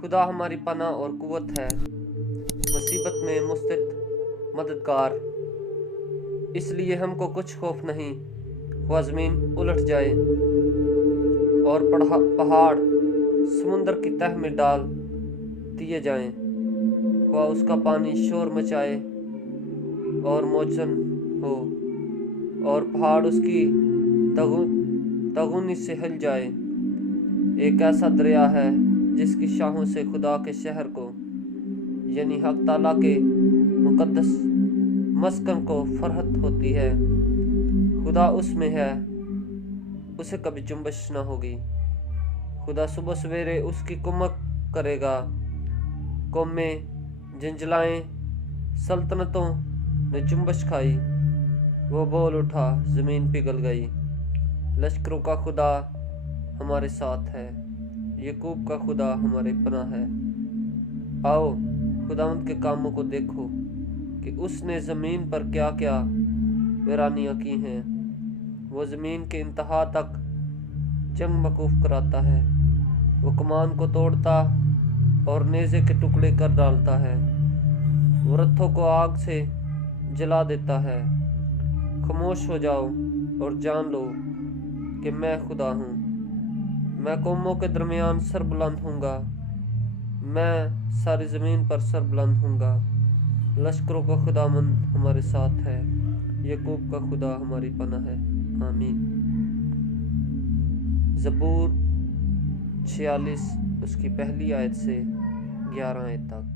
خدا ہماری پناہ اور قوت ہے، مصیبت میں مستعد مددگار۔ اس لیے ہم کو کچھ خوف نہیں، خواہ زمین الٹ جائے اور پہاڑ سمندر کی تہ میں ڈال دیے جائیں، خواہ اس کا پانی شور مچائے اور موجن ہو، اور پہاڑ اس کی تغنی سے ہل جائے۔ ایک ایسا دریا ہے جس کی شاہوں سے خدا کے شہر کو، یعنی حق تعالیٰ کے مقدس مسکن کو فرحت ہوتی ہے۔ خدا اس میں ہے، اسے کبھی جنبش نہ ہوگی۔ خدا صبح سویرے اس کی کمک کرے گا۔ قومیں جنجلائیں، سلطنتوں نے جنبش کھائی، وہ بول اٹھا، زمین پگھل گئی۔ لشکروں کا خدا ہمارے ساتھ ہے، یعقوب کا خدا ہمارے پناہ ہے۔ آؤ خداوند کے کاموں کو دیکھو کہ اس نے زمین پر کیا کیا ویرانیاں کی ہیں۔ وہ زمین کے انتہا تک جنگ موقوف کراتا ہے، وہ کمان کو توڑتا اور نیزے کے ٹکڑے کر ڈالتا ہے، وہ رتھوں کو آگ سے جلا دیتا ہے۔ خاموش ہو جاؤ اور جان لو کہ میں خدا ہوں۔ میں قوموں کے درمیان سر بلند ہوں گا، میں ساری زمین پر سر بلند ہوں گا۔ لشکروں کا خداوند ہمارے ساتھ ہے، یعقوب کا خدا ہماری پناہ ہے۔ آمین۔ زبور 46 اس کی پہلی آیت سے 11 آیت تک۔